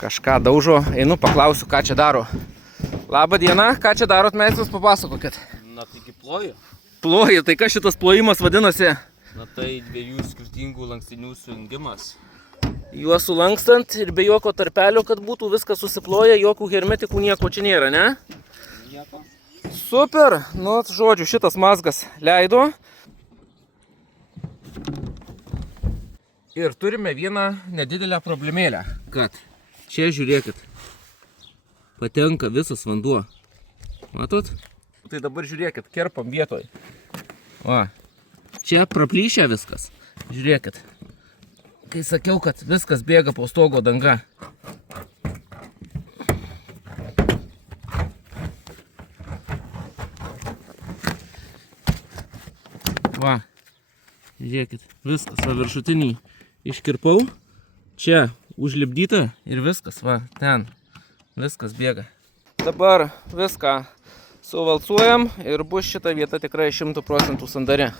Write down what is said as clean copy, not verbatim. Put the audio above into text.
Kažką daužo, einu paklausiu, ką čia daro. Labą dieną, ką čia darot, meistras, papasakokit. Na taigi ploju. Ploji, tai kas šitas plojimas vadinasi? Na tai dviejų skirtingų lankstinių sujungimas. Juos sulankstant ir be jokio tarpelio, kad būtų viskas susiploję, jokių hermetikų nieko čia nėra, ne? Nieko. Super, nu, žodžiu, šitas mazgas leido. Ir turime vieną nedidelę problemėlę, kad čia žiūrėkit, patenka visas vanduo. Matot? Tai dabar žiūrėkit, kerpam vietoj. Va, čia praplyšę viskas. Žiūrėkit. Kai sakiau, kad viskas bėga po stogo danga. Va, žiūrėkit, viskas, va, viršutinį iškirpau. Čia užlipdyta ir viskas, va, ten. Viskas bėga. Dabar viską suvalcuojam ir bus šita vieta tikrai 100% sandari.